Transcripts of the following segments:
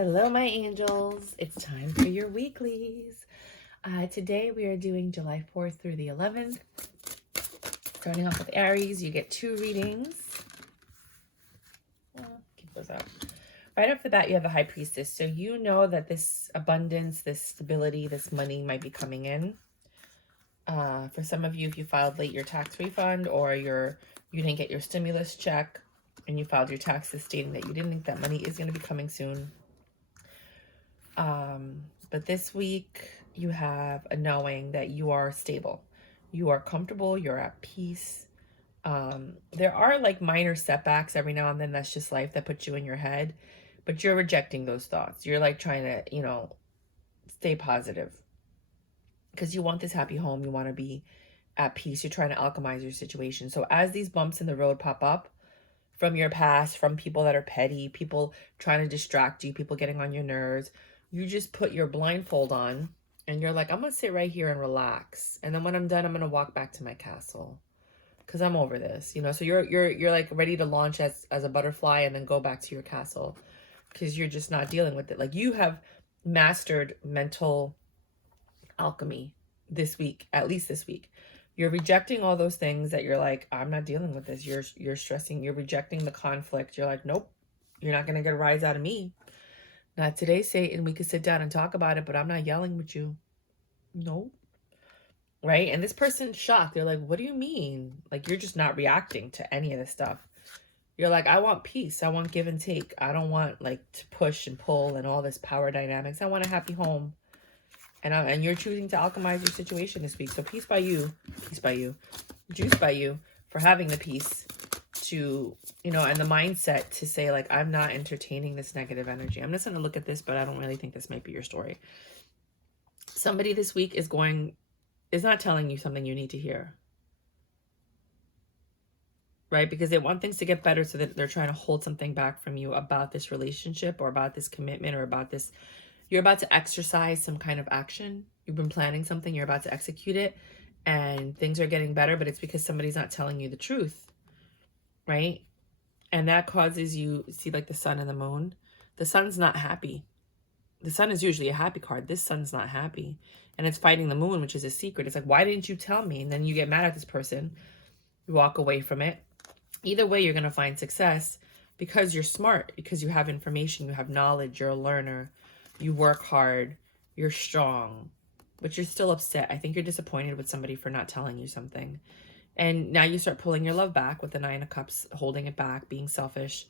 Hello, my angels. It's time for your weeklies. Today we are doing July 4th through the 11th. Starting off with Aries, you get 2 readings. Keep those up. Right off the bat, you have the High Priestess. So you know that this abundance, this stability, this money might be coming in. For some of you, if you filed late your tax refund or you didn't get your stimulus check and you filed your taxes stating that you didn't think that money is going to be coming soon. But this week you have a knowing that you are stable, you are comfortable, you're at peace. There are like minor setbacks every now and then. That's just life that puts you in your head, but you're rejecting those thoughts. You're like trying to, stay positive because you want this happy home. You want to be at peace. You're trying to alchemize your situation. So as these bumps in the road pop up from your past, from people that are petty, people trying to distract you, people getting on your nerves, you just put your blindfold on and you're like, I'm going to sit right here and relax. And then when I'm done, I'm going to walk back to my castle because I'm over this, So you're like ready to launch as a butterfly and then go back to your castle because you're just not dealing with it. Like you have mastered mental alchemy this week, at least this week. You're rejecting all those things that you're like, I'm not dealing with this. You're stressing, you're rejecting the conflict. You're like, nope, you're not going to get a rise out of me. Not today, Satan. We could sit down and talk about it, but I'm not yelling with you. No. Right? And this person's shocked. They're like, what do you mean? Like, you're just not reacting to any of this stuff. You're like, I want peace. I want give and take. I don't want, like, to push and pull and all this power dynamics. I want a happy home. And you're choosing to alchemize your situation this week. So peace by you, juice by you for having the peace to, and the mindset to say, like, I'm not entertaining this negative energy. I'm just going to look at this, but I don't really think this might be your story. Somebody this week is not telling you something you need to hear. Right? Because they want things to get better, so that they're trying to hold something back from you about this relationship or about this commitment or about this. You're about to exercise some kind of action. You've been planning something. You're about to execute it. And things are getting better, but it's because somebody's not telling you the truth. Right? And that causes you, see, like the sun and the moon. The sun's not happy. The sun is usually a happy card. This sun's not happy. And it's fighting the moon, which is a secret. It's like, why didn't you tell me? And then you get mad at this person. You walk away from it. Either way, you're going to find success because you're smart, because you have information, you have knowledge, you're a learner, you work hard, you're strong, but you're still upset. I think you're disappointed with somebody for not telling you something. And now you start pulling your love back with the 9 of Cups, holding it back, being selfish.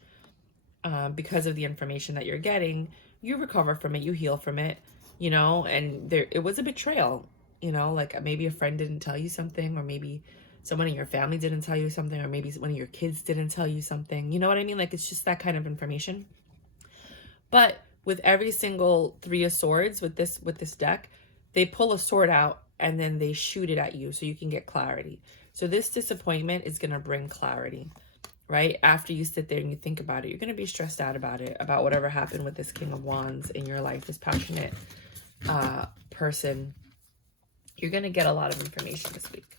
Because of the information that you're getting, you recover from it, you heal from it, and it was a betrayal, like maybe a friend didn't tell you something, or maybe someone in your family didn't tell you something, or maybe one of your kids didn't tell you something. You know what I mean? Like, it's just that kind of information. But with every single 3 of Swords with this deck, they pull a sword out and then they shoot it at you so you can get clarity. So this disappointment is going to bring clarity, right? After you sit there and you think about it, you're going to be stressed out about it, about whatever happened with this King of Wands in your life, this passionate person. You're going to get a lot of information this week.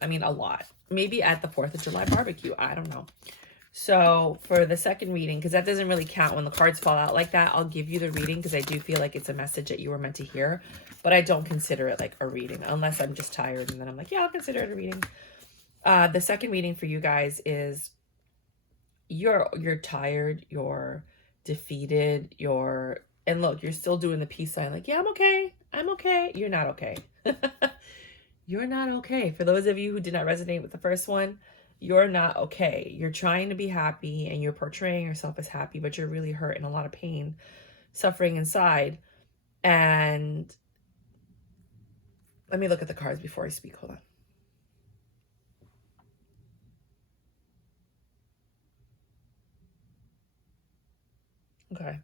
I mean, a lot. Maybe at the 4th of July barbecue. I don't know. So for the second reading, because that doesn't really count when the cards fall out like that, I'll give you the reading because I do feel like it's a message that you were meant to hear. But I don't consider it like a reading unless I'm just tired. And then I'm like, yeah, I'll consider it a reading. The second reading for you guys is you're tired, you're defeated, and look, you're still doing the peace sign. Like, yeah, I'm okay. You're not okay. You're not okay. For those of you who did not resonate with the first one, you're not okay. You're trying to be happy and you're portraying yourself as happy, but you're really hurt and a lot of pain, suffering inside. And let me look at the cards before I speak. Hold on. Okay.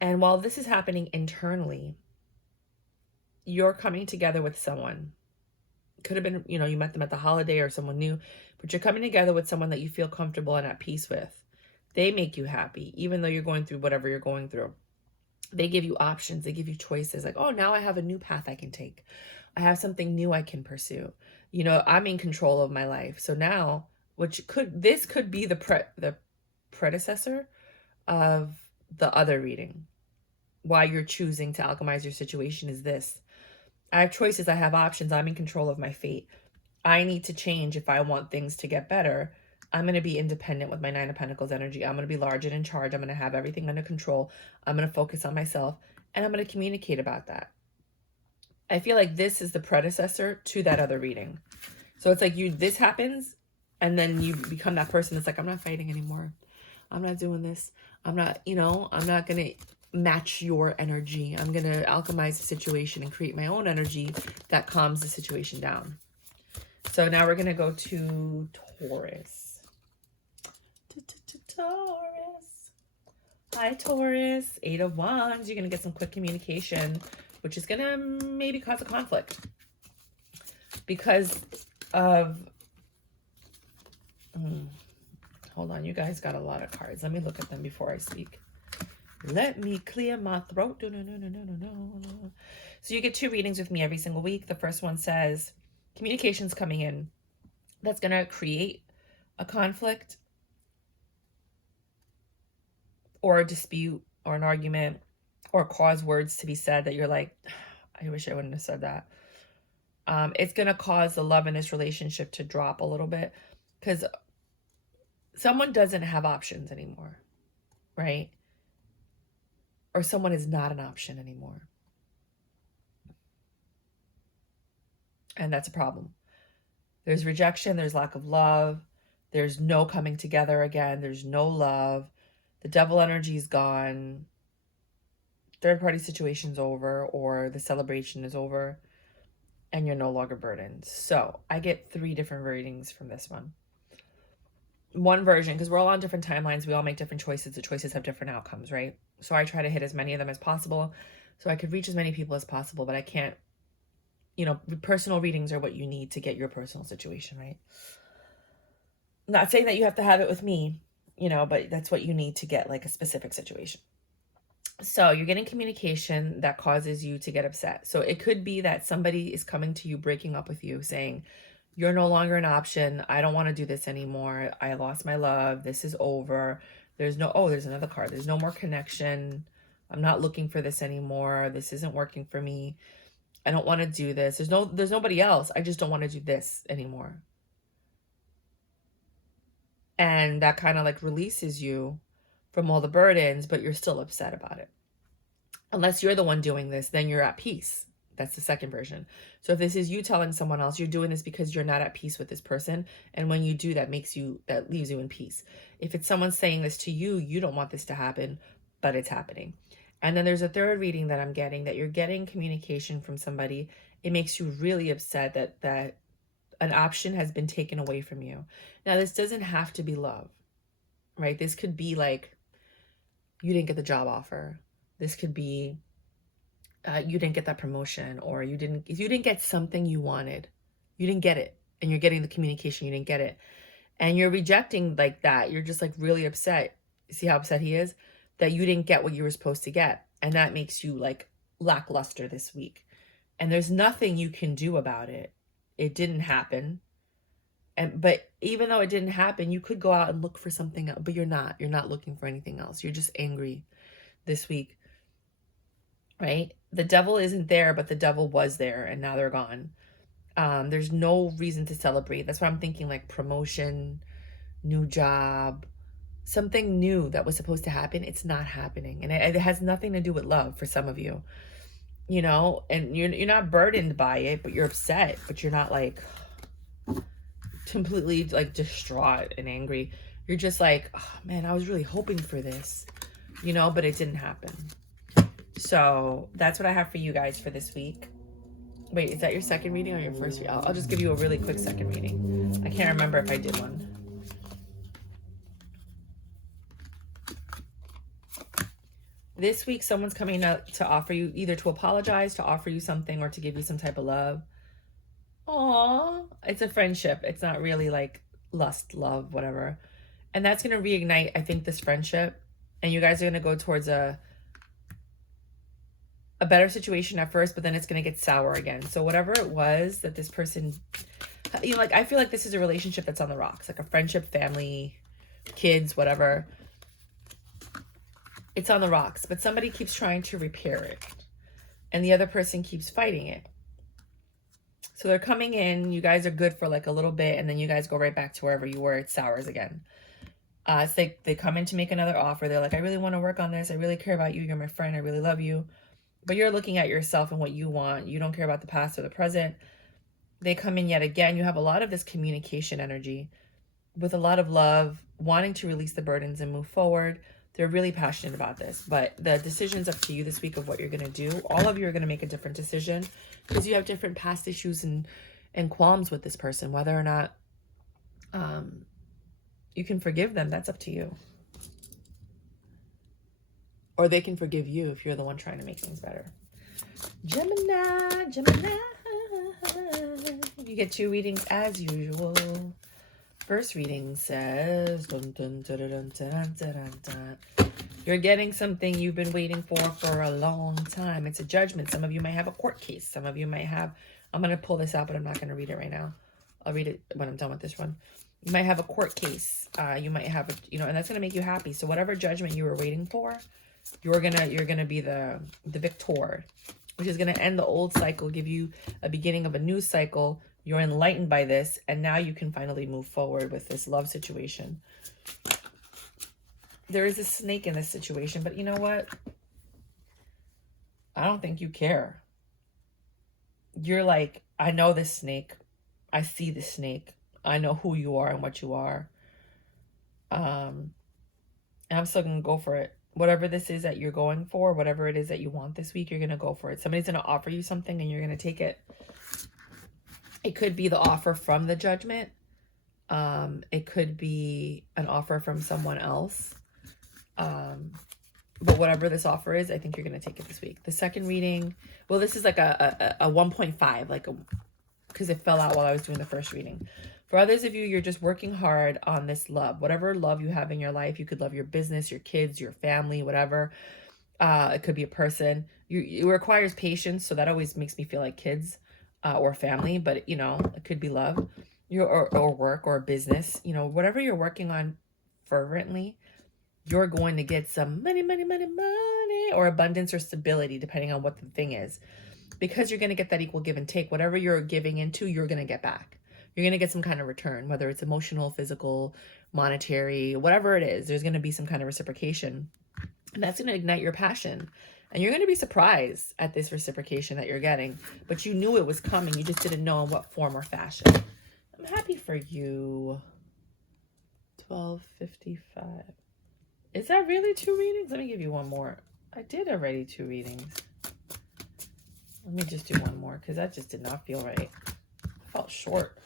And while this is happening internally, you're coming together with someone. Could have been, you met them at the holiday or someone new, but you're coming together with someone that you feel comfortable and at peace with. They make you happy, even though you're going through whatever you're going through. They give you options. They give you choices. Like, oh, now I have a new path I can take. I have something new I can pursue. I'm in control of my life. So now, this could be the predecessor of the other reading. Why you're choosing to alchemize your situation is this. I have choices. I have options. I'm in control of my fate. I need to change if I want things to get better. I'm going to be independent with my Nine of Pentacles energy. I'm going to be large and in charge. I'm going to have everything under control. I'm going to focus on myself, and I'm going to communicate about that. I feel like this is the predecessor to that other reading. So it's like this happens, and then you become that person that's like, I'm not fighting anymore. I'm not doing this. I'm not, I'm not going to match your energy. I'm going to alchemize the situation and create my own energy that calms the situation down. So now we're going to go to Taurus. Taurus. Hi, Taurus. 8 of Wands. You're going to get some quick communication, which is going to maybe cause a conflict because of... Hold on. You guys got a lot of cards. Let me look at them before I speak. Let me clear my throat. No. So you get 2 readings with me every single week. The first one says communication's coming in. That's going to create a conflict or a dispute or an argument or cause words to be said that you're like, I wish I wouldn't have said that. It's going to cause the love in this relationship to drop a little bit because someone doesn't have options anymore, right? Or someone is not an option anymore. And that's a problem. There's rejection, there's lack of love, there's no coming together again, there's no love, the devil energy is gone, third party situation's over, or the celebration is over, and you're no longer burdened. So I get 3 different readings from this one. One version, because we're all on different timelines, we all make different choices, the choices have different outcomes, right? So I try to hit as many of them as possible so I could reach as many people as possible, but I can't, personal readings are what you need to get your personal situation, right? I'm not saying that you have to have it with me, but that's what you need to get like a specific situation. So you're getting communication that causes you to get upset. So it could be that somebody is coming to you, breaking up with you, saying, you're no longer an option. I don't want to do this anymore. I lost my love. This is over. There's another card. There's no more connection. I'm not looking for this anymore. This isn't working for me. I don't want to do this. There's nobody else. I just don't want to do this anymore. And that kind of like releases you from all the burdens, but you're still upset about it. Unless you're the one doing this, then you're at peace. That's the second version. So if this is you telling someone else, you're doing this because you're not at peace with this person. And when you do, that leaves you in peace. If it's someone saying this to you, you don't want this to happen, but it's happening. And then there's a third reading that I'm getting, that you're getting communication from somebody. It makes you really upset that an option has been taken away from you. Now, this doesn't have to be love, right? This could be like, you didn't get the job offer. This could be, you didn't get that promotion, or you didn't get something you wanted. You didn't get it. And you're getting the communication, you didn't get it. And you're rejecting like that. You're just like really upset. See how upset he is? That you didn't get what you were supposed to get. And that makes you like lackluster this week. And there's nothing you can do about it. It didn't happen. But even though it didn't happen, you could go out and look for something else, but you're not looking for anything else. You're just angry this week, right? The devil isn't there, but the devil was there, and now they're gone. There's no reason to celebrate. That's why I'm thinking like promotion, new job, something new that was supposed to happen. It's not happening. And it has nothing to do with love for some of you, and you're not burdened by it, but you're upset, but you're not like completely like distraught and angry. You're just like, oh man, I was really hoping for this, but it didn't happen. So that's what I have for you guys for this week. Wait, is that your second reading or your first reading? I'll just give you a really quick second reading. I can't remember if I did one. This week, someone's coming up to offer you, either to apologize, to offer you something, or to give you some type of love. Aww, it's a friendship. It's not really like lust, love, whatever. And that's going to reignite, I think, this friendship. And you guys are going to go towards a better situation at first, but then it's going to get sour again. So whatever it was that this person, like, I feel like this is a relationship that's on the rocks, like a friendship, family, kids, whatever. It's on the rocks, but somebody keeps trying to repair it and the other person keeps fighting it. So they're coming in, you guys are good for like a little bit, and then you guys go right back to wherever you were. It sours again. So they come in to make another offer. They're like, I really want to work on this. I really care about you. You're my friend. I really love you. But you're looking at yourself and what you want. You don't care about the past or the present. They come in yet again. You have a lot of this communication energy with a lot of love, wanting to release the burdens and move forward. They're really passionate about this, but the decision's up to you this week of what you're going to do. All of you are going to make a different decision because you have different past issues and qualms with this person. Whether or not you can forgive them, that's up to you. Or they can forgive you if you're the one trying to make things better. Gemini, Gemini. You get 2 readings as usual. First reading says, dun, dun, dun, dun, dun, dun, dun. You're getting something you've been waiting for a long time. It's a judgment. Some of you might have a court case. Some of you might have, I'm going to pull this out, but I'm not going to read it right now. I'll read it when I'm done with this one. You might have a court case. You might have, and that's going to make you happy. So whatever judgment you were waiting for, you're going to be the victor, which is going to end the old cycle, give you a beginning of a new cycle. You're enlightened by this, and now you can finally move forward with this love situation. There is a snake in this situation, but you know what? I don't think you care. You're like, I know this snake. I see the snake. I know who you are and what you are. And I'm still going to go for it. Whatever this is that you're going for, whatever it is that you want this week, you're going to go for it. Somebody's going to offer you something and you're going to take it. It could be the offer from the judgment. It could be an offer from someone else. But whatever this offer is, I think you're going to take it this week. The second reading, well, this is like a 1.5, because it fell out while I was doing the first reading. For others of you, you're just working hard on this love. Whatever love you have in your life, you could love your business, your kids, your family, whatever. It could be a person. It requires patience, so that always makes me feel like kids. Or family, but it could be love, or work or business, whatever you're working on fervently, you're going to get some money, or abundance or stability, depending on what the thing is, because you're going to get that equal give and take. Whatever you're giving into, you're going to get back. You're going to get some kind of return, whether it's emotional, physical, monetary, whatever it is, there's going to be some kind of reciprocation, and that's going to ignite your passion. And you're going to be surprised at this reciprocation that you're getting. But you knew it was coming. You just didn't know in what form or fashion. I'm happy for you. 12:55. Is that really 2 readings? Let me give you one more. I did already 2 readings. Let me just do one more because that just did not feel right. I felt short.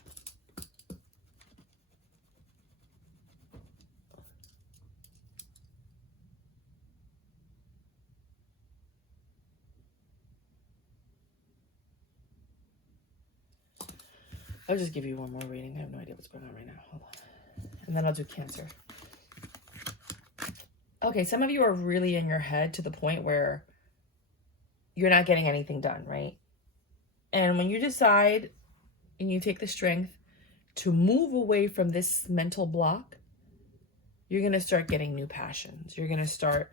I'll just give you one more reading. I have no idea what's going on right now. Hold on. And then I'll do Cancer. Okay, some of you are really in your head to the point where you're not getting anything done, right? And when you decide and you take the strength to move away from this mental block, you're going to start getting new passions. You're going to start,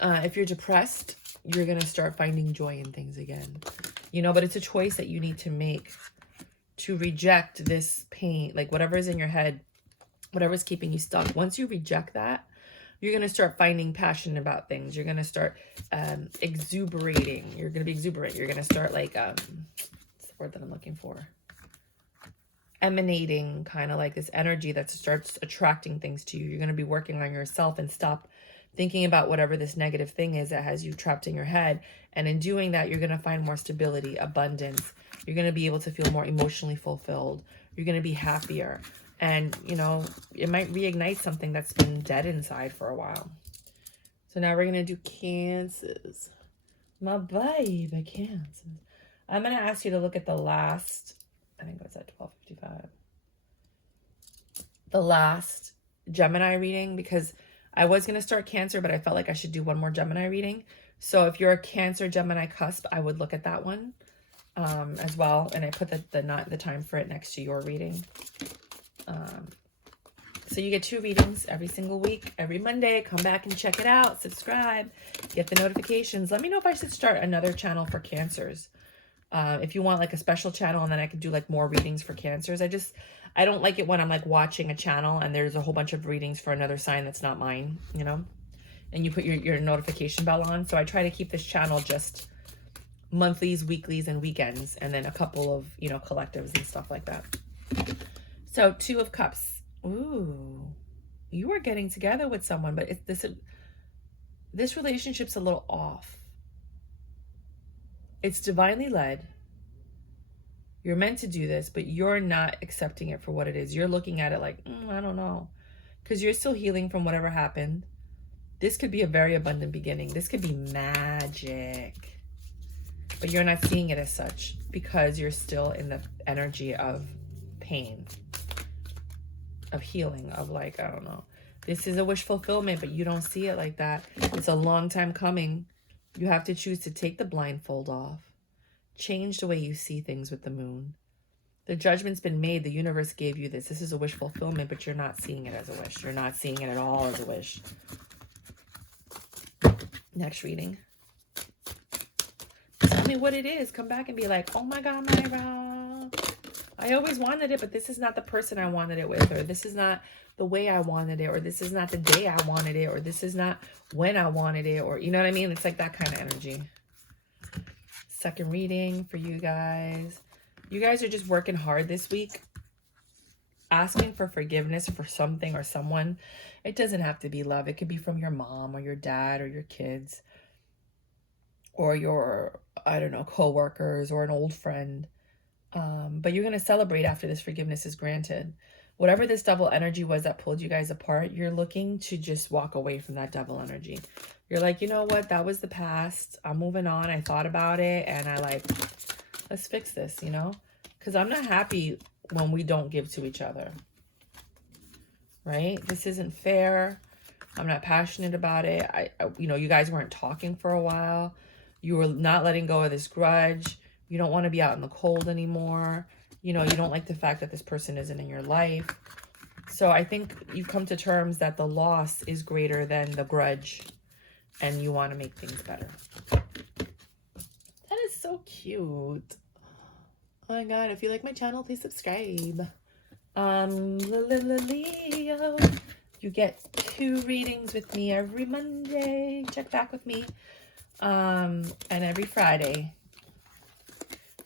if you're depressed, you're going to start finding joy in things again. But it's a choice that you need to make. To reject this pain, like whatever is in your head, whatever's keeping you stuck. Once you reject that, you're going to start finding passion about things. You're going to start exuberating. You're going to be exuberant. You're going to start what's the word that I'm looking for? Emanating kind of like this energy that starts attracting things to you. You're going to be working on yourself and stop thinking about whatever this negative thing is that has you trapped in your head. And in doing that, you're going to find more stability, abundance. You're going to be able to feel more emotionally fulfilled. You're going to be happier. And, it might reignite something that's been dead inside for a while. So now we're going to do Cancers. My baby, Cancers. I'm going to ask you to look at the last, I think it was at 12:55. The last Gemini reading, because I was going to start Cancer, but I felt like I should do one more Gemini reading. So if you're a Cancer Gemini cusp, I would look at that one as well. And I put the time for it next to your reading. So you get 2 readings every single week, every Monday. Come back and check it out. Subscribe. Get the notifications. Let me know if I should start another channel for Cancers. If you want like a special channel, and then I could do like more readings for Cancers. I don't like it when I'm like watching a channel and there's a whole bunch of readings for another sign that's not mine, you know, and you put your notification bell on. So I try to keep this channel just monthlies, weeklies, and weekends, and then a couple of, you know, collectives and stuff like that. So 2 of Cups. Ooh, you are getting together with someone, but this relationship's a little off. It's divinely led. You're meant to do this, but you're not accepting it for what it is. You're looking at it like, I don't know, because you're still healing from whatever happened. This could be a very abundant beginning. This could be magic, but you're not seeing it as such because you're still in the energy of pain, of healing, of like, I don't know. This is a wish fulfillment, but you don't see it like that. It's a long time coming. You have to choose to take the blindfold off. Change the way you see things with the moon. The judgment's been made. The universe gave you this. This is a wish fulfillment, but you're not seeing it as a wish. You're not seeing it at all as a wish. Next reading. Tell me what it is. Come back and be like, oh my God, Mayra, I always wanted it, but this is not the person I wanted it with, or this is not the way I wanted it, or this is not the day I wanted it, or this is not when I wanted it, or you know what I mean? It's like that kind of energy. Second reading for you guys. You guys are just working hard this week, asking for forgiveness for something or someone. It doesn't have to be love. It could be from your mom or your dad or your kids or your, I don't know, co-workers or an old friend. But you're going to celebrate after this forgiveness is granted. Whatever this devil energy was that pulled you guys apart, you're looking to just walk away from that devil energy. You're like, you know what? That was the past. I'm moving on. I thought about it and I like, let's fix this, you know? Because I'm not happy when we don't give to each other. Right? This isn't fair. I'm not passionate about it. You know, you guys weren't talking for a while. You were not letting go of this grudge. You don't want to be out in the cold anymore. You know, you don't like the fact that this person isn't in your life. So I think you come to terms that the loss is greater than the grudge and you want to make things better. That is so cute. Oh my God, if you like my channel, please subscribe. Leo, you get 2 readings with me every Monday. Check back with me. And every Friday.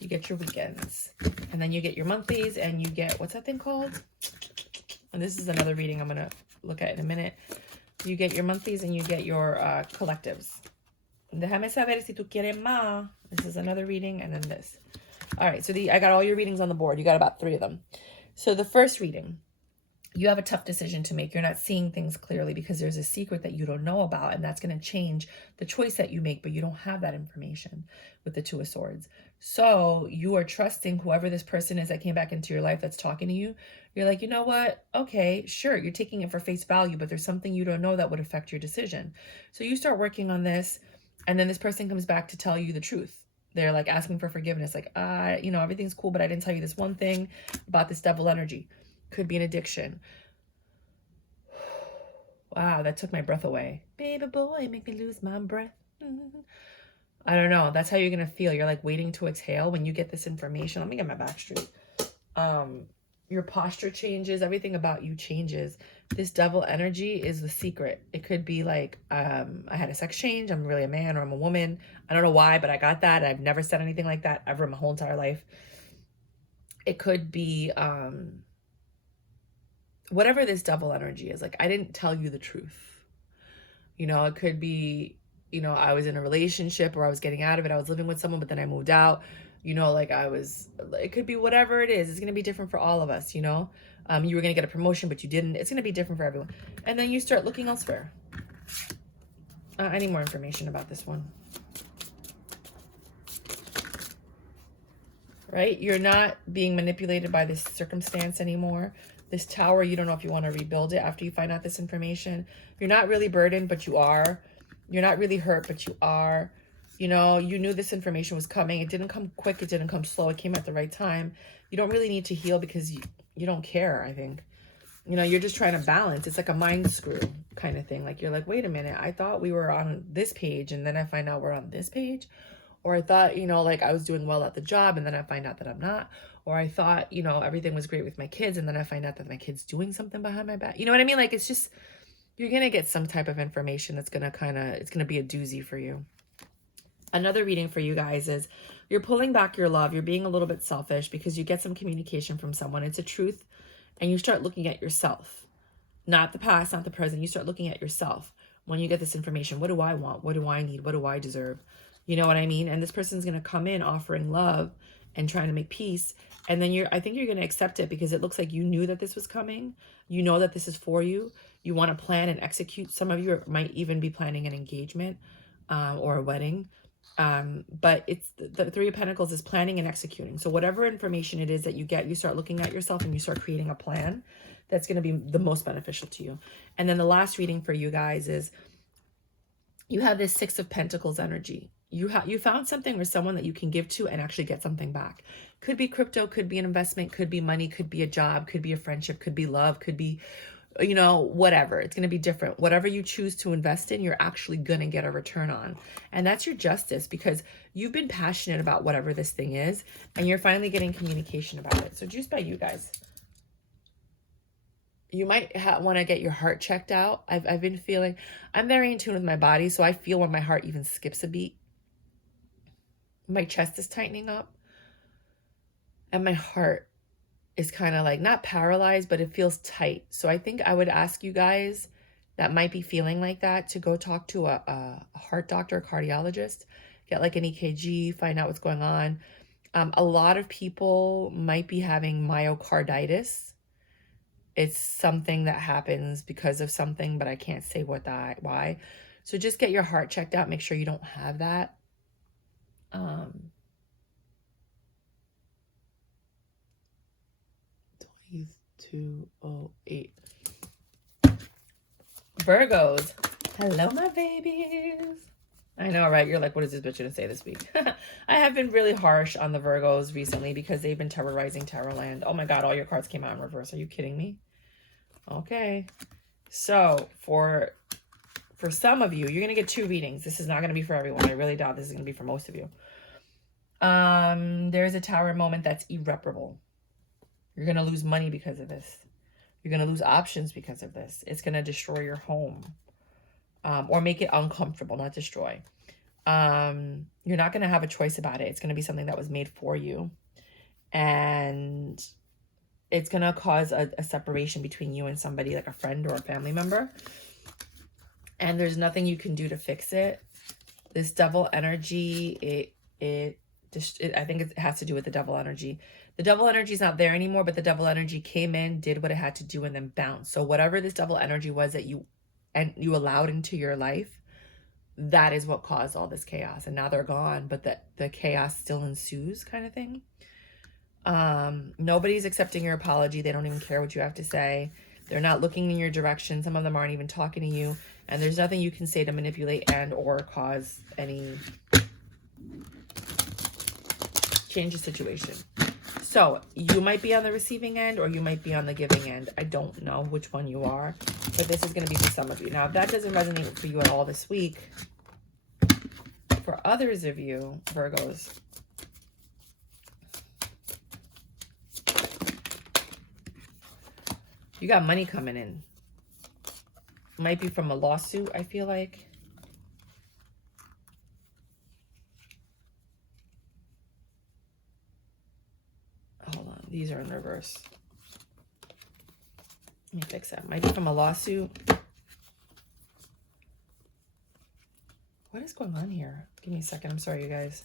You get your weekends, and then you get your monthlies, and you get, what's that thing called? And this is another reading I'm going to look at in a minute. You get your monthlies and you get your collectives. Déjame saber si tú quieres más. This is another reading, and then this. All right, so I got all your readings on the board. You got about 3 of them. So the first reading, you have a tough decision to make. You're not seeing things clearly because there's a secret that you don't know about, and that's going to change the choice that you make, but you don't have that information with the 2 of Swords. So you are trusting whoever this person is that came back into your life that's talking to you. You're like, you know what? Okay, sure. You're taking it for face value, but there's something you don't know that would affect your decision. So you start working on this, and then this person comes back to tell you the truth. They're like asking for forgiveness. Like, you know, everything's cool, but I didn't tell you this one thing about this devil energy. Could be an addiction. Wow, that took my breath away. Baby boy, make me lose my breath. I don't know. That's how you're going to feel. You're like waiting to exhale when you get this information. Let me get my back straight. Your posture changes. Everything about you changes. This devil energy is the secret. It could be like, I had a sex change. I'm really a man or I'm a woman. I don't know why, but I got that. I've never said anything like that ever in my whole entire life. It could be, whatever this devil energy is, like, I didn't tell you the truth. You know, it could be, you know, I was in a relationship or I was getting out of it. I was living with someone, but then I moved out. You know, like it could be whatever it is. It's going to be different for all of us, you know. You were going to get a promotion, but you didn't. It's going to be different for everyone. And then you start looking elsewhere. I need more information about this one. Right? You're not being manipulated by this circumstance anymore. This tower, you don't know if you want to rebuild it after you find out this information. You're not really burdened, but you are. You're not really hurt, but you are. You know, you knew this information was coming. It didn't come quick. It didn't come slow. It came at the right time. You don't really need to heal because you don't care, I think. You know, you're just trying to balance. It's like a mind screw kind of thing. Like, you're like, wait a minute, I thought we were on this page, and then I find out we're on this page. Or I thought, you know, like I was doing well at the job, and then I find out that I'm not. Or I thought, you know, everything was great with my kids, and then I find out that my kid's doing something behind my back. You know what I mean? Like, it's just, you're going to get some type of information that's going to kind of, it's going to be a doozy for you. Another reading for you guys is you're pulling back your love. You're being a little bit selfish because you get some communication from someone. It's a truth. And you start looking at yourself, not the past, not the present. You start looking at yourself when you get this information. What do I want? What do I need? What do I deserve? You know what I mean? And this person's going to come in offering love and trying to make peace. And then I think you're going to accept it because it looks like you knew that this was coming. You know that this is for you. You want to plan and execute. Some of you might even be planning an engagement or a wedding. But it's the Three of Pentacles is planning and executing. So whatever information it is that you get, you start looking at yourself and you start creating a plan that's going to be the most beneficial to you. And then the last reading for you guys is you have this Six of Pentacles energy. You found something or someone that you can give to and actually get something back. Could be crypto, could be an investment, could be money, could be a job, could be a friendship, could be love, could be, you know, whatever. It's going to be different. Whatever you choose to invest in, you're actually going to get a return on. And that's your justice, because you've been passionate about whatever this thing is, and you're finally getting communication about it. So juice by you guys. You might want to get your heart checked out. I've been feeling, I'm very in tune with my body, so I feel when my heart even skips a beat. My chest is tightening up, and my heart is kind of like not paralyzed, but it feels tight. So I think I would ask you guys that might be feeling like that to go talk to a heart doctor, a cardiologist, get like an EKG, find out what's going on. A lot of people might be having myocarditis. It's something that happens because of something, but I can't say why. So just get your heart checked out. Make sure you don't have that. 2208. Virgos. Hello, my babies. I know, right? You're like, what is this bitch gonna say this week? I have been really harsh on the Virgos recently because they've been terrorizing Tarotland. Oh my God, all your cards came out in reverse. Are you kidding me? Okay. So for some of you, you're gonna get 2 readings. This is not gonna be for everyone. I really doubt this is gonna be for most of you. There's a tower moment that's irreparable. You're going to lose money because of this. You're going to lose options because of this. It's going to destroy your home, or make it uncomfortable, not destroy. You're not going to have a choice about it. It's going to be something that was made for you. And it's going to cause a separation between you and somebody, like a friend or a family member. And there's nothing you can do to fix it. This devil energy, I think it has to do with the devil energy. The devil energy is not there anymore, but the devil energy came in, did what it had to do, and then bounced. So whatever this devil energy was that you allowed into your life, that is what caused all this chaos. And now they're gone, but the chaos still ensues, kind of thing. Nobody's accepting your apology. They don't even care what you have to say. They're not looking in your direction. Some of them aren't even talking to you. And there's nothing you can say to manipulate and or cause any change the situation. So you might be on the receiving end or you might be on the giving end. I don't know which one you are, but this is going to be for some of you. Now, if that doesn't resonate for you at all this week, for others of you, Virgos, you got money coming in. Might be from a lawsuit, I feel like. Hold on, these are in reverse. Let me fix that. Might be from a lawsuit. What is going on here? Give me a second. I'm sorry, you guys.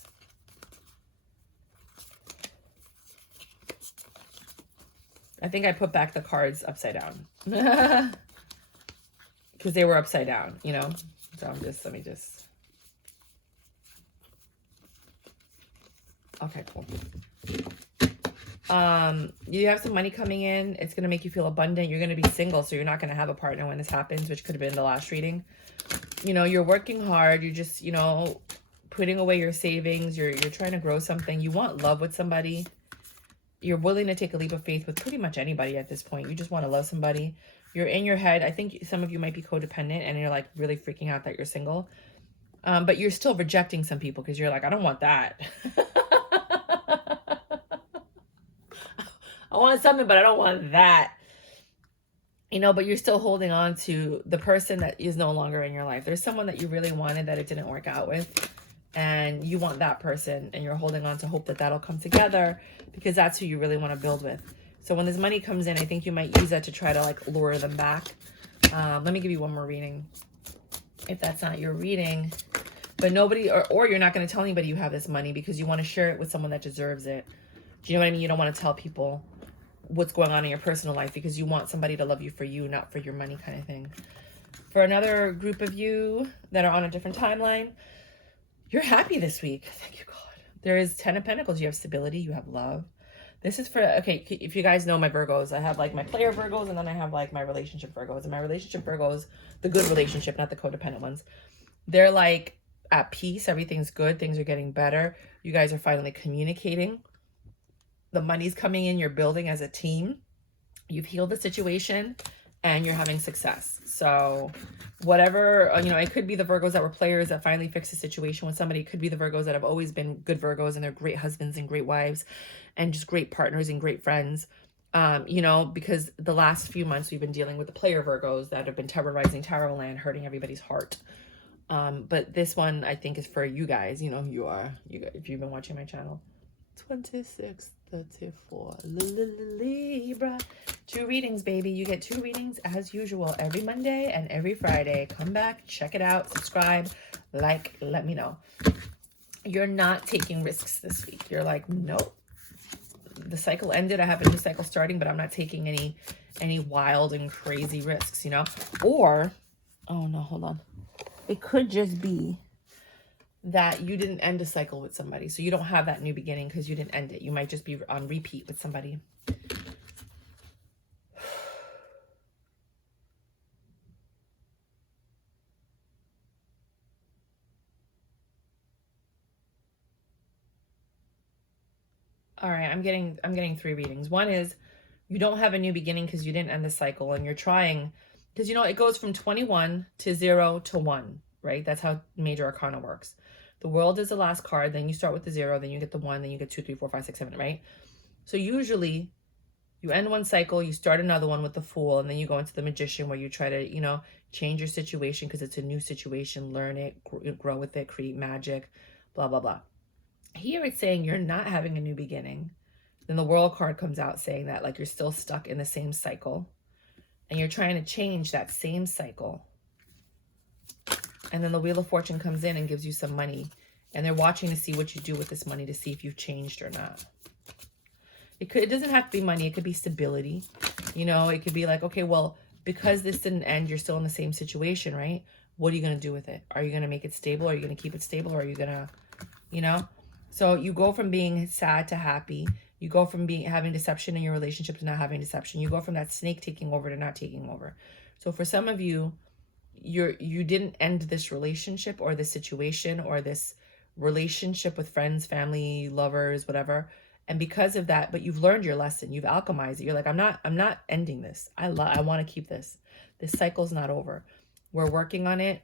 I think I put back the cards upside down. Because they were upside down, you know? So let me just. Okay, cool. You have some money coming in. It's going to make you feel abundant. You're going to be single, so you're not going to have a partner when this happens, which could have been the last reading. You know, you're working hard. You're just, you know, putting away your savings. You're trying to grow something. You want love with somebody. You're willing to take a leap of faith with pretty much anybody at this point. You just want to love somebody. You're in your head. I think some of you might be codependent and you're like really freaking out that you're single. But you're still rejecting some people because you're like, I don't want that. I want something, but I don't want that. You know, but you're still holding on to the person that is no longer in your life. There's someone that you really wanted that it didn't work out with. And you want that person. And you're holding on to hope that that'll come together because that's who you really want to build with. So when this money comes in, I think you might use that to try to like lure them back. Let me give you one more reading. If that's not your reading. But nobody, or you're not going to tell anybody you have this money because you want to share it with someone that deserves it. Do you know what I mean? You don't want to tell people what's going on in your personal life because you want somebody to love you for you, not for your money kind of thing. For another group of you that are on a different timeline, you're happy this week. Thank you, God. There is 10 of Pentacles. You have stability. You have love. This is for, okay, if you guys know my Virgos, I have like my player Virgos and then I have like my relationship Virgos. And my relationship Virgos, the good relationship, not the codependent ones, they're like at peace. Everything's good. Things are getting better. You guys are finally communicating. The money's coming in, you're building as a team. You've healed the situation and you're having success. So whatever, you know, it could be the Virgos that were players that finally fixed the situation with somebody. It could be the Virgos that have always been good Virgos and they're great husbands and great wives and just great partners and great friends. You know, because the last few months we've been dealing with the player Virgos that have been terrorizing tarot land, hurting everybody's heart. But this one I think is for you guys. You know who you are, you guys, if you've been watching my channel. 26, 34, Libra. 2 readings, baby. You get 2 readings as usual every Monday and every Friday. Come back, check it out, subscribe, like, let me know. You're not taking risks this week. You're like, nope. The cycle ended. I have a new cycle starting, but I'm not taking any wild and crazy risks, you know? Or, oh no, hold on. It could just be that you didn't end a cycle with somebody. So you don't have that new beginning because you didn't end it. You might just be on repeat with somebody. All right, I'm getting 3 readings. One is you don't have a new beginning because you didn't end the cycle and you're trying, because you know it goes from 21 to 0 to 1, right? That's how Major Arcana works. The World is the last card, then you start with the 0, then you get the 1, then you get 2, 3, 4, 5, 6, 7, right? So usually you end one cycle, you start another one with the Fool, and then you go into the Magician where you try to, you know, change your situation because it's a new situation, learn it, grow with it, create magic, blah, blah, blah. Here it's saying you're not having a new beginning. Then the World card comes out saying that like you're still stuck in the same cycle and you're trying to change that same cycle. And then the Wheel of Fortune comes in and gives you some money. And they're watching to see what you do with this money to see if you've changed or not. It doesn't have to be money. It could be stability. You know, it could be like, okay, well, because this didn't end, you're still in the same situation, right? What are you going to do with it? Are you going to make it stable? Are you going to keep it stable? Or are you going to, you know? So you go from being sad to happy. You go from having deception in your relationship to not having deception. You go from that snake taking over to not taking over. So for some of you, you didn't end this relationship or this situation or this relationship with friends, family, lovers, whatever. And because of that, but you've learned your lesson. You've alchemized it. You're like, I'm not ending this. I want to keep this. This cycle's not over. We're working on it.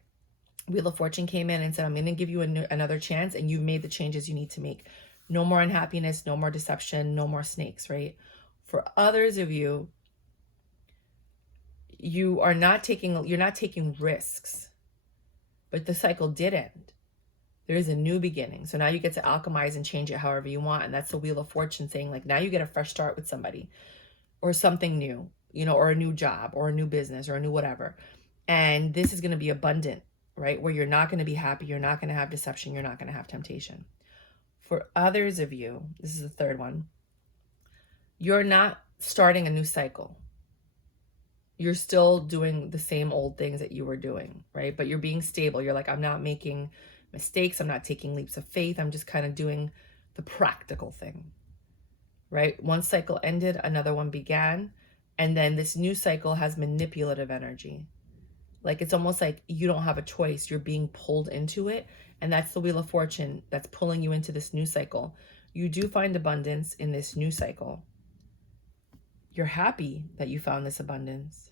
Wheel of Fortune came in and said, I'm going to give you another chance, and you've made the changes you need to make. No more unhappiness, no more deception, no more snakes, right? For others of you, you're not taking risks, but the cycle did end. There is a new beginning. So now you get to alchemize and change it however you want. And that's the Wheel of Fortune saying like, now you get a fresh start with somebody or something new, you know, or a new job or a new business or a new whatever. And this is going to be abundant, right? Where you're not going to be happy. You're not going to have deception. You're not going to have temptation. For others of you, this is the third one. You're not starting a new cycle. You're still doing the same old things that you were doing, right? But you're being stable. You're like, I'm not making mistakes. I'm not taking leaps of faith. I'm just kind of doing the practical thing, right? One cycle ended, another one began. And then this new cycle has manipulative energy. Like it's almost like you don't have a choice. You're being pulled into it. And that's the Wheel of Fortune that's pulling you into this new cycle. You do find abundance in this new cycle. You're happy that you found this abundance.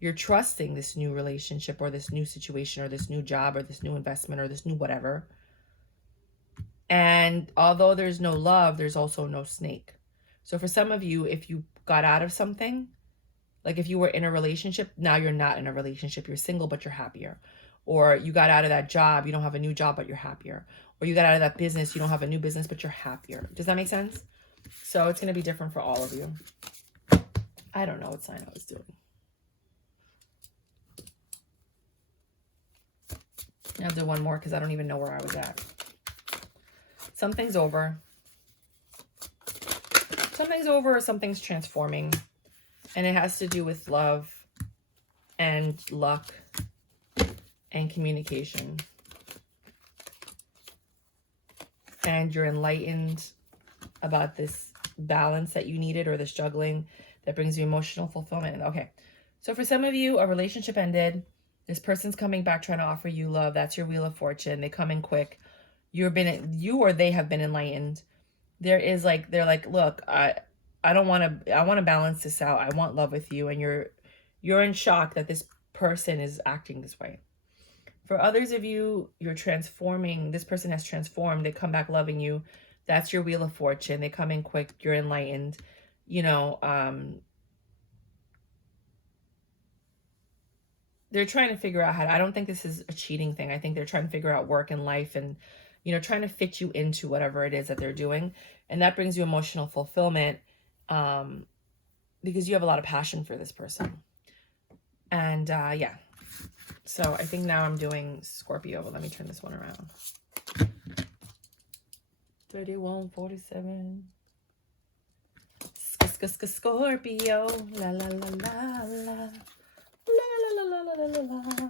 You're trusting this new relationship or this new situation or this new job or this new investment or this new whatever. And although there's no love, there's also no snake. So for some of you, if you got out of something, like if you were in a relationship, now you're not in a relationship, you're single, but you're happier. Or you got out of that job, you don't have a new job, but you're happier. Or you got out of that business, you don't have a new business, but you're happier. Does that make sense? So it's going to be different for all of you. I don't know what sign I was doing. I'll do one more because I don't even know where I was at. Something's over. Something's over or something's transforming. And it has to do with love and luck and communication. And you're enlightened about this balance that you needed or this juggling that brings you emotional fulfillment. Okay. So for some of you, a relationship ended. This person's coming back trying to offer you love. That's your Wheel of Fortune. They come in quick. You or they have been enlightened. They're like, look, I want to balance this out. I want love with you. And you're in shock that this person is acting this way. For others of you, you're transforming. This person has transformed. They come back loving you. That's your Wheel of Fortune. They come in quick. You're enlightened. They're trying to figure out I don't think this is a cheating thing. I think they're trying to figure out work and life and, trying to fit you into whatever it is that they're doing. And that brings you emotional fulfillment because you have a lot of passion for this person. And yeah. So I think now I'm doing Scorpio. But let me turn this one around. 3147. Scorpio. La la la la la. La la la la la la la.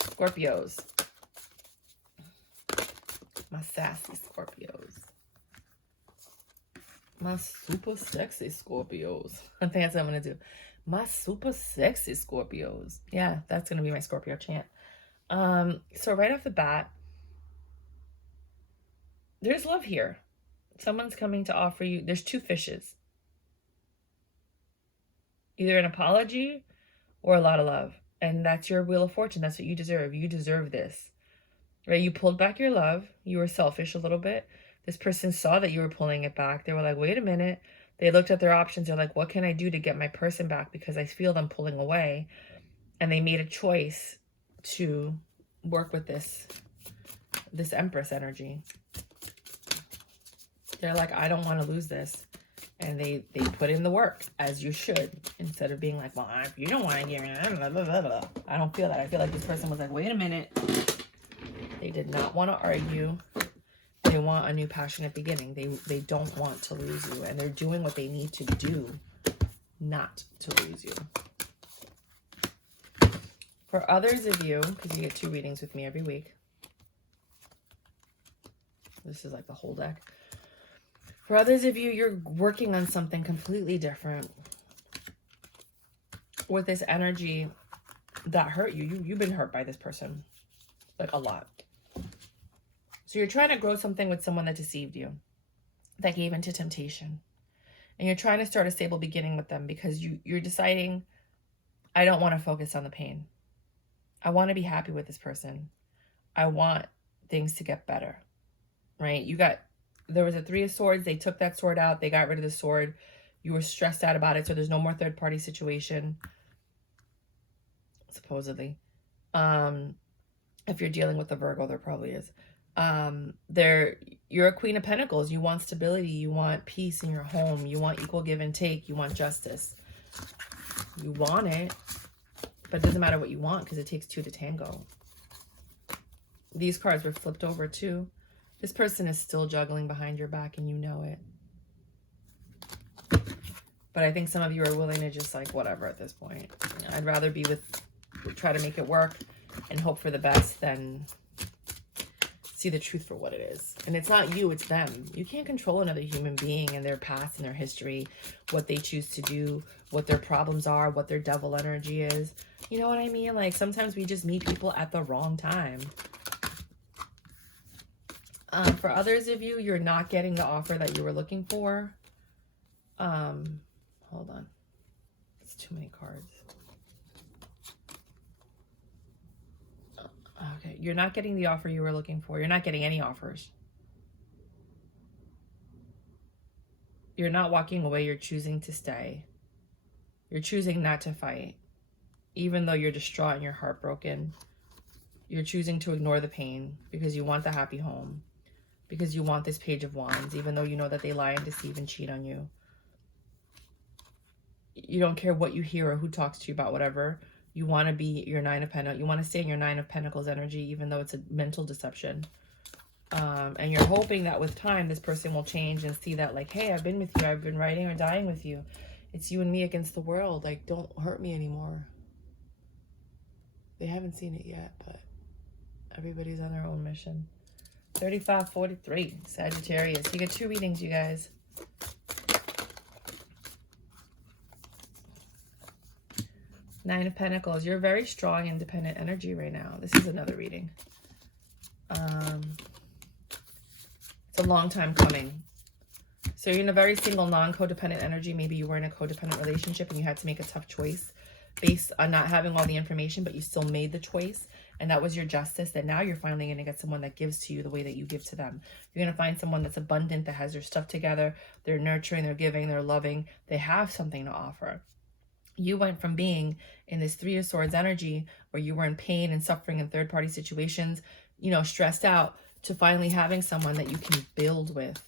Scorpios. My sassy Scorpios. My super sexy Scorpios. I think that's what I'm going to do. My super sexy Scorpios. Yeah, that's going to be my Scorpio chant. So right off the bat, there's love here. Someone's coming to offer you. There's two fishes. Either an apology or a lot of love. And that's your Wheel of Fortune. That's what you deserve. You deserve this. Right? You pulled back your love. You were selfish a little bit. This person saw that you were pulling it back. They were like, wait a minute. They looked at their options. They're like, what can I do to get my person back? Because I feel them pulling away. And they made a choice to work with this Empress energy. They're like, I don't want to lose this. And they put in the work, as you should, instead of being like, well, if you don't want to give me blah, blah, blah, blah. I don't feel that. I feel like this person was like, wait a minute. They did not want to argue. They want a new passionate beginning. They don't want to lose you. And they're doing what they need to do not to lose you. For others of you, because you get 2 readings with me every week. This is like the whole deck. For others of you, you're working on something completely different with this energy that hurt you. You've been hurt by this person, like a lot. So you're trying to grow something with someone that deceived you, that gave into temptation. And you're trying to start a stable beginning with them because you're deciding, I don't want to focus on the pain. I want to be happy with this person. I want things to get better, right? There was a 3 of Swords. They took that sword out. They got rid of the sword. You were stressed out about it. So there's no more third-party situation, supposedly. If you're dealing with a Virgo, there probably is. You're a Queen of Pentacles. You want stability. You want peace in your home. You want equal give and take. You want justice. You want it, but it doesn't matter what you want because it takes 2 to tango. These cards were flipped over too. This person is still juggling behind your back and you know it. But I think some of you are willing to just like, whatever at this point. I'd rather try to make it work and hope for the best than see the truth for what it is. And it's not you, it's them. You can't control another human being and their past and their history, what they choose to do, what their problems are, what their devil energy is. You know what I mean? Like sometimes we just meet people at the wrong time. For others of you, you're not getting the offer that you were looking for. Hold on. It's too many cards. Okay, you're not getting the offer you were looking for. You're not getting any offers. You're not walking away. You're choosing to stay. You're choosing not to fight. Even though you're distraught and you're heartbroken, you're choosing to ignore the pain because you want the happy home. Because you want this Page of Wands, even though you know that they lie and deceive and cheat on you. You don't care what you hear or who talks to you about whatever. You want to be your Nine of Pentacles. You want to stay in your Nine of Pentacles energy, even though it's a mental deception. And you're hoping that with time, this person will change and see that, like, hey, I've been with you. I've been riding or dying with you. It's you and me against the world. Like, don't hurt me anymore. They haven't seen it yet, but everybody's on their own mission. 3543, Sagittarius. You get 2 readings, you guys. Nine of Pentacles. You're very strong, independent energy right now. This is another reading. It's a long time coming. So you're in a very single, non-codependent energy. Maybe you were in a codependent relationship and you had to make a tough choice based on not having all the information, but you still made the choice. And that was your justice, that now you're finally going to get someone that gives to you the way that you give to them. You're going to find someone that's abundant, that has their stuff together. They're nurturing, they're giving, they're loving. They have something to offer. You went from being in this 3 of Swords energy where you were in pain and suffering in third-party situations, you know, stressed out, to finally having someone that you can build with.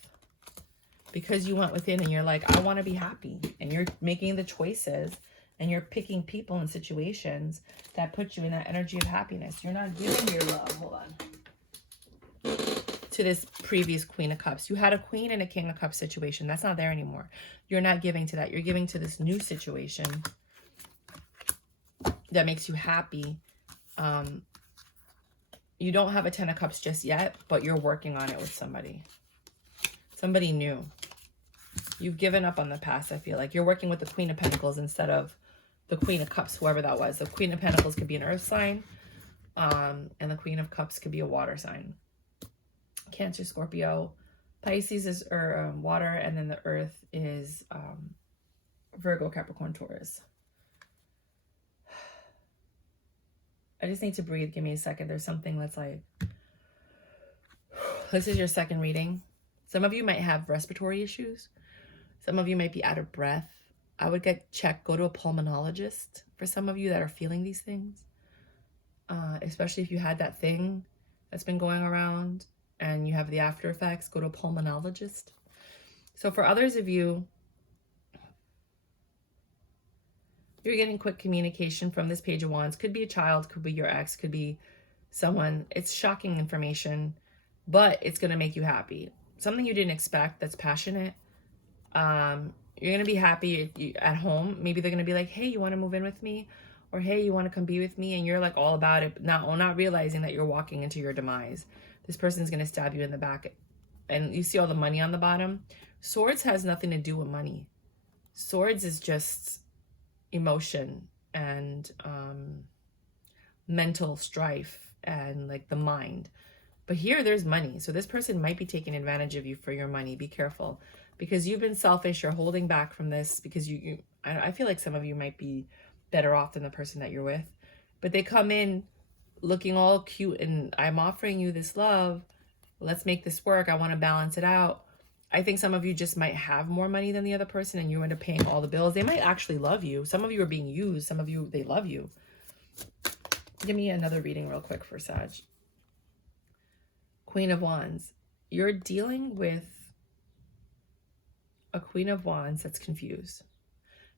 Because you went within and you're like, I want to be happy. And you're making the choices. And you're picking people and situations that put you in that energy of happiness. You're not giving your love, hold on, to this previous Queen of Cups. You had a Queen and a King of Cups situation. That's not there anymore. You're not giving to that. You're giving to this new situation that makes you happy. You don't have a 10 of Cups just yet, but you're working on it with somebody. Somebody new. You've given up on the past, I feel like. You're working with the Queen of Pentacles instead of the Queen of Cups, whoever that was. The Queen of Pentacles could be an earth sign, and the Queen of Cups could be a water sign. Cancer, Scorpio. Pisces is water, and then the earth is Virgo, Capricorn, Taurus. I just need to breathe. Give me a second. There's something that's like... This is your second reading. Some of you might have respiratory issues. Some of you might be out of breath. I would get checked. Go to a pulmonologist for some of you that are feeling these things. Especially if you had that thing that's been going around and you have the after effects, go to a pulmonologist. So for others of you, you're getting quick communication from this Page of Wands. Could be a child, could be your ex, could be someone. It's shocking information, but it's going to make you happy. Something you didn't expect that's passionate. You're going to be happy at home. Maybe they're going to be like, hey, you want to move in with me? Or, hey, you want to come be with me? And you're like all about it, not realizing that you're walking into your demise. This person's going to stab you in the back. And you see all the money on the bottom. Swords has nothing to do with money. Swords is just emotion and mental strife and like the mind. But here there's money. So this person might be taking advantage of you for your money. Be careful. Because you've been selfish, you're holding back from this because I feel like some of you might be better off than the person that you're with. But they come in looking all cute and I'm offering you this love. Let's make this work. I want to balance it out. I think some of you just might have more money than the other person and you end up paying all the bills. They might actually love you. Some of you are being used. Some of you, they love you. Give me another reading real quick for Sag. Queen of Wands. You're dealing with a Queen of Wands that's confused.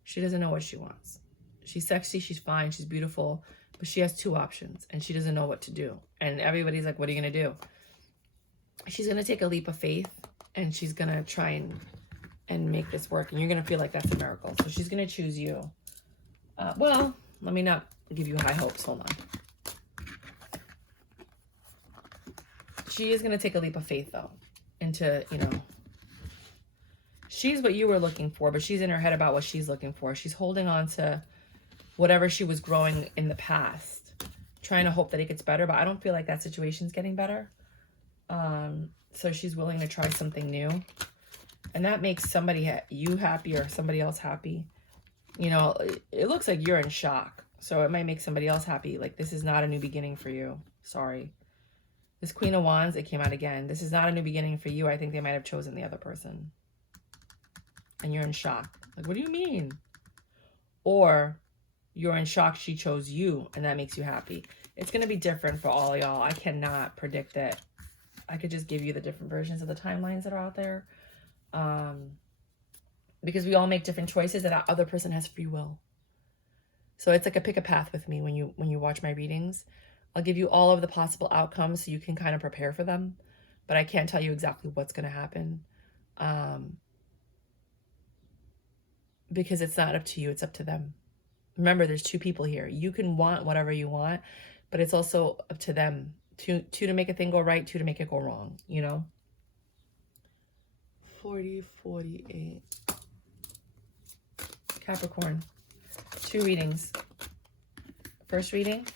She doesn't know what she wants. She's sexy, she's fine, she's beautiful, but she has 2 options and she doesn't know what to do. And everybody's like, what are you going to do? She's going to take a leap of faith and she's going to try and make this work. And you're going to feel like that's a miracle. So she's going to choose you. Well, let me not give you high hopes. Hold on. She is going to take a leap of faith though into, you know, she's what you were looking for, but she's in her head about what she's looking for. She's holding on to whatever she was growing in the past, trying to hope that it gets better, but I don't feel like that situation's getting better. So she's willing to try something new. And that makes somebody, you happy or somebody else happy. You know, it looks like you're in shock. So it might make somebody else happy. Like, this is not a new beginning for you. Sorry. This Queen of Wands, it came out again. This is not a new beginning for you. I think they might have chosen the other person. And you're in shock. Like, what do you mean? Or you're in shock she chose you and that makes you happy. It's going to be different for all y'all. I cannot predict it. I could just give you the different versions of the timelines that are out there. Because we all make different choices and that other person has free will. So it's like a pick a path with me when you watch my readings. I'll give you all of the possible outcomes so you can kind of prepare for them. But I can't tell you exactly what's going to happen. Because it's not up to you. It's up to them. Remember, there's two people here. You can want whatever you want, but it's also up to them. Two to make a thing go right, two to make it go wrong, you know? 40, 48. Capricorn. 2 readings. First reading.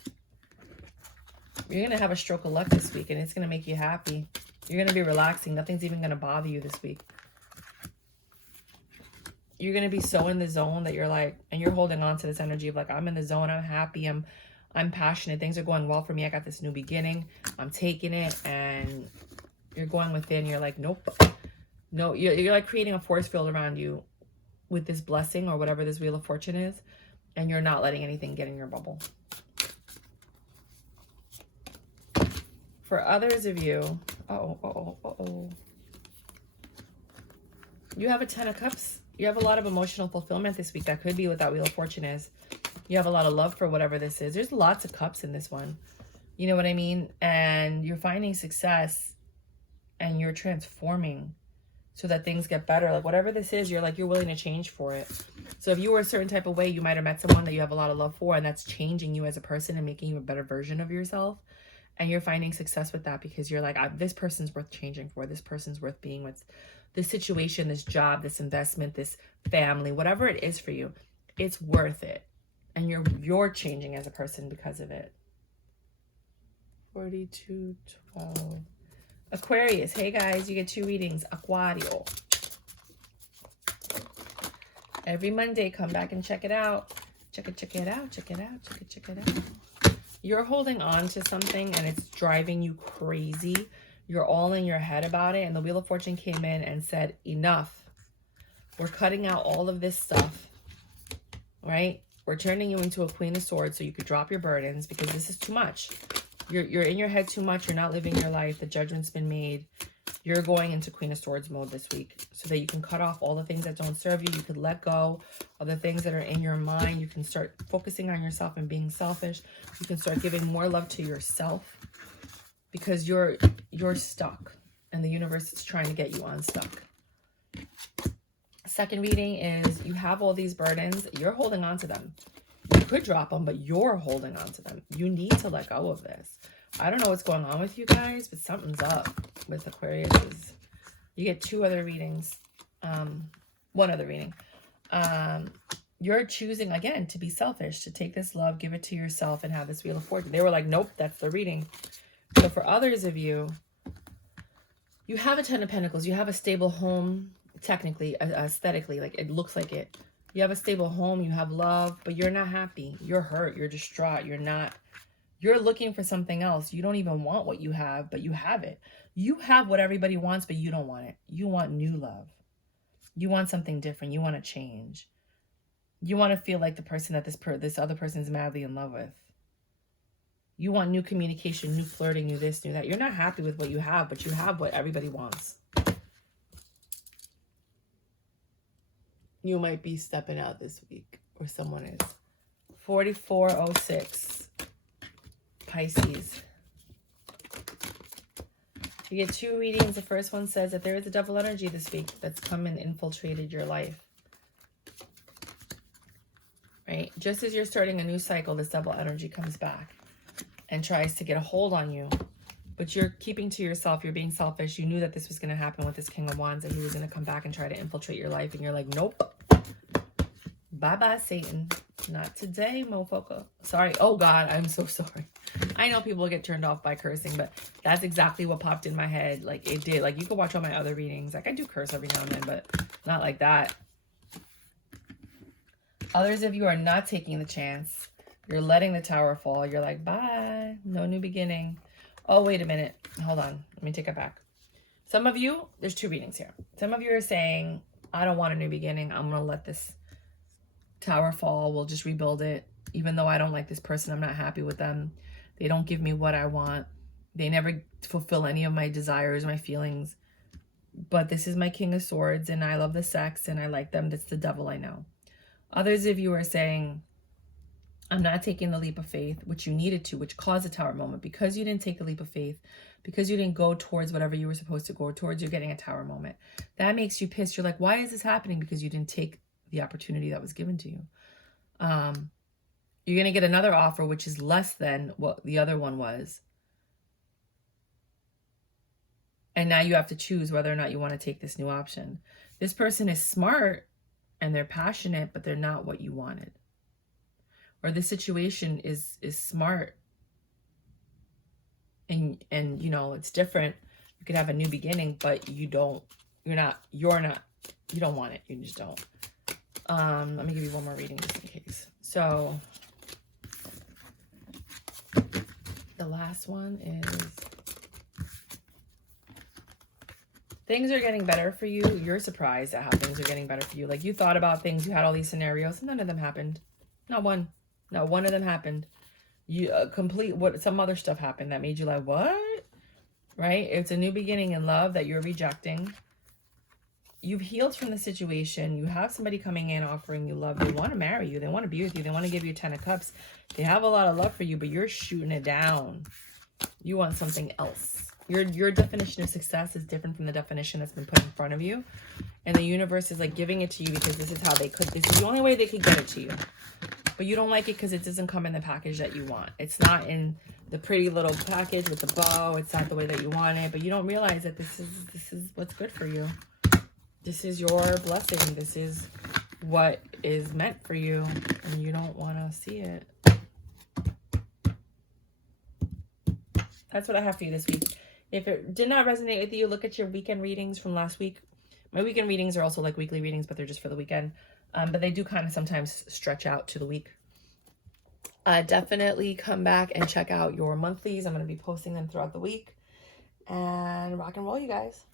You're going to have a stroke of luck this week, and it's going to make you happy. You're going to be relaxing. Nothing's even going to bother you this week. You're going to be so in the zone that you're like, and you're holding on to this energy of like, I'm in the zone, I'm happy, I'm passionate, things are going well for me, I got this new beginning, I'm taking it, and you're going within, you're like, nope. No, you're like creating a force field around you with this blessing or whatever this Wheel of Fortune is, and you're not letting anything get in your bubble. For others of you, you have a 10 of Cups. You have a lot of emotional fulfillment this week. That could be what that Wheel of Fortune is. You have a lot of love for whatever this is. There's lots of cups in this one. You know what I mean? And you're finding success and you're transforming so that things get better. Like whatever this is, you're willing to change for it. So if you were a certain type of way, you might have met someone that you have a lot of love for and that's changing you as a person and making you a better version of yourself. And you're finding success with that because you're like, this person's worth changing for. This person's worth being with. This situation, this job, this investment, this family, whatever it is for you, it's worth it. And you're changing as a person because of it. 4212. Aquarius. Hey guys, you get 2 readings. Aquario. Every Monday, come back and check it out. Check it out. You're holding on to something and it's driving you crazy. You're all in your head about it. And the Wheel of Fortune came in and said, enough. We're cutting out all of this stuff, right? We're turning you into a Queen of Swords so you could drop your burdens because this is too much. You're in your head too much. You're not living your life. The judgment's been made. You're going into Queen of Swords mode this week so that you can cut off all the things that don't serve you. You could let go of the things that are in your mind. You can start focusing on yourself and being selfish. You can start giving more love to yourself because you're stuck and the universe is trying to get you unstuck. Second reading is you have all these burdens. You're holding on to them. You could drop them, but you're holding on to them. You need to let go of this. I don't know what's going on with you guys, but something's up with Aquarius. You get 2 other readings. 1 other reading. You're choosing, again, to be selfish, to take this love, give it to yourself, and have this Wheel of Fortune. They were like, nope, that's the reading. So for others of you, you have a 10 of Pentacles. You have a stable home, technically, aesthetically, like it looks like it. You have a stable home, you have love, but you're not happy. You're hurt, you're distraught, you're looking for something else. You don't even want what you have, but you have it. You have what everybody wants, but you don't want it. You want new love. You want something different. You want to change. You want to feel like the person that this other person is madly in love with. You want new communication, new flirting, new this, new that. You're not happy with what you have, but you have what everybody wants. You might be stepping out this week, or someone is. 4406. Pisces. You get 2 readings. The first one says that there is a double energy this week that's come and infiltrated your life. Right? Just as you're starting a new cycle, this double energy comes back and tries to get a hold on you. But you're keeping to yourself. You're being selfish. You knew that this was going to happen with this King of Wands, that he was going to come back and try to infiltrate your life. And you're like, nope. Bye-bye, Satan. Not today, mofoko. Sorry. Oh, God, I'm so sorry. I know people get turned off by cursing, but that's exactly what popped in my head. Like, it did. Like, you can watch all my other readings. Like, I do curse every now and then, but not like that. Others of you are not taking the chance. You're letting the tower fall. You're like, bye. No new beginning. Oh, wait a minute. Hold on. Let me take it back. Some of you, there's two readings here. Some of you are saying, I don't want a new beginning. I'm going to let this tower fall. We'll just rebuild it. Even though I don't like this person, I'm not happy with them. They don't give me what I want. They never fulfill any of my desires, my feelings. But this is my King of Swords, and I love the sex, and I like them. That's the devil, I know. Others of you are saying, I'm not taking the leap of faith, which you needed to, which caused a tower moment. Because you didn't take the leap of faith, because you didn't go towards whatever you were supposed to go towards, you're getting a tower moment. That makes you pissed. You're like, why is this happening? Because you didn't take the opportunity that was given to you. You're going to get another offer, which is less than what the other one was. And now you have to choose whether or not you want to take this new option. This person is smart and they're passionate, but they're not what you wanted. Or this situation is smart and you know, it's different. You could have a new beginning, but you don't want it. You just don't. Let me give you one more reading just in case. So the last one is, things are getting better for you. You're surprised at how things are getting better for you. Like, you thought about things, you had all these scenarios, none of them happened. Not one. Not one of them happened. You some other stuff happened that made you like, what? Right? It's a new beginning in love that you're rejecting. You've healed from the situation. You have somebody coming in offering you love. They want to marry you. They want to be with you. They want to give you 10 of cups. They have a lot of love for you, but you're shooting it down. You want something else. Your definition of success is different from the definition that's been put in front of you. And the universe is like giving it to you because this is how they could. This is the only way they could get it to you. But you don't like it because it doesn't come in the package that you want. It's not in the pretty little package with the bow. It's not the way that you want it. But you don't realize that this is what's good for you. This is your blessing. This is what is meant for you. And you don't want to see it. That's what I have for you this week. If it did not resonate with you, look at your weekend readings from last week. My weekend readings are also like weekly readings, but they're just for the weekend. But they do kind of sometimes stretch out to the week. Definitely come back and check out your monthlies. I'm going to be posting them throughout the week. And rock and roll, you guys.